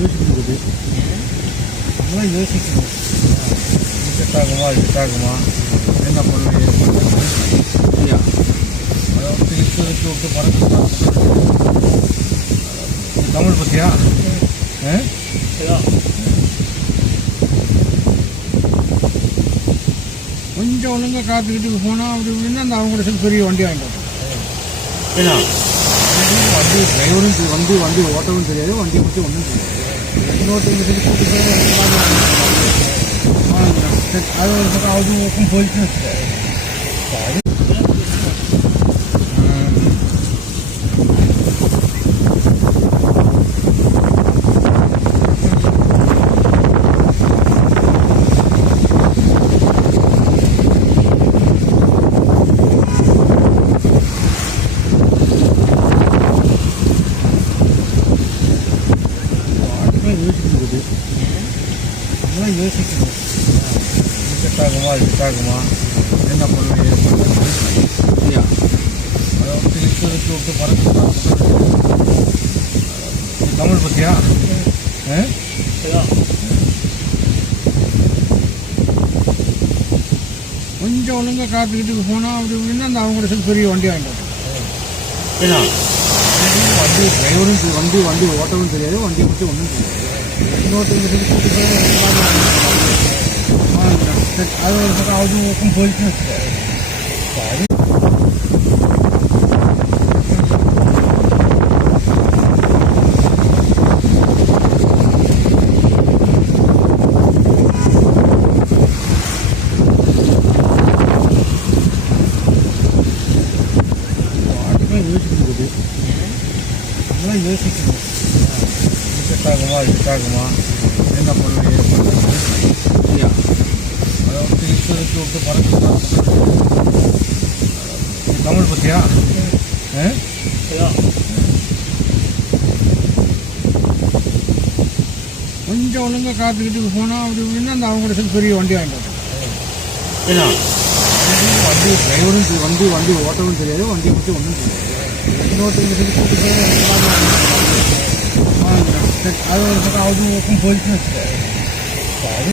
யோசிக்கும்போது நம்மளாம் யோசிக்கணும். செட்டாகுமா செட்டாகுமா என்ன பண்ணணும் ஏது பண்ணணும் இல்லையா? அதை வந்து இட்டு வச்சு விட்டு பறக்கலாம். தமிழ் பற்றியா கொஞ்சம் ஒழுங்காக காத்துக்கிட்டு போனால் அப்படி இப்படின்னா அந்த அவங்க சேர்ந்து பெரிய வண்டி வாங்கிட்டு ஏன்னா வண்டி டிரைவரும் வண்டி ஓட்டவும் தெரியாது, வண்டியை பற்றி ஒன்றும் தெரியாது. இன்னொருத்தவங்க சொல்லி கூட்டு போய் அது ஒரு பக்கம் அவங்க பக்கம் போயிடுச்சுன்னு வச்சுக்கோ. யோசிக்கும்போது நம்மளாம் யோசிக்கணும். செட்டாகுமா செட்டாகுமா என்ன பண்ணணும் ஏது பண்ணணும் இல்லையா? அதை வந்து இட்டு வச்சு விட்டு பறக்கலாம். தமிழ் பற்றியா கொஞ்சம் ஒழுங்காக காத்துக்கிட்டு போனால் அப்படி இப்படின்னா அந்த அவங்க சேர்ந்து பெரிய வண்டி வாங்கிட்டு ஏன்னா வண்டி டிரைவரும் வண்டி ஓட்டவும் தெரியாது, வண்டியை பற்றி ஒன்றும் தெரியாது. இன்னொருத்தவங்க சொல்லி கூட்டு போய் அது ஒரு பக்கம் அவங்க பக்கம் போயிடுச்சுன்னு வச்சுக்கோ. யோசிக்கும்போது நம்மளாம் யோசிக்கணும். செட்டாகுமா செட்டாகுமா என்ன பண்ணணும் ஏது பண்ணணும் இல்லையா? அதை வந்து இட்டு வச்சு விட்டு பறக்கலாம். தமிழ் பற்றியா கொஞ்சம் ஒழுங்காக காத்துக்கிட்டு போனால் அப்படி இப்படின்னா அந்த அவங்க சேர்ந்து பெரிய வண்டி வாங்கிட்டு ஏன்னா வண்டி டிரைவரும் வண்டி ஓட்டவும் தெரியாது, வண்டியை பற்றி ஒன்றும் தெரியாது. இன்னொருத்தவங்க சொல்லி கூட்டு போய் அது ஒரு பக்கம் அவங்க பக்கம் போயிடுச்சுன்னு வச்சுக்கோ.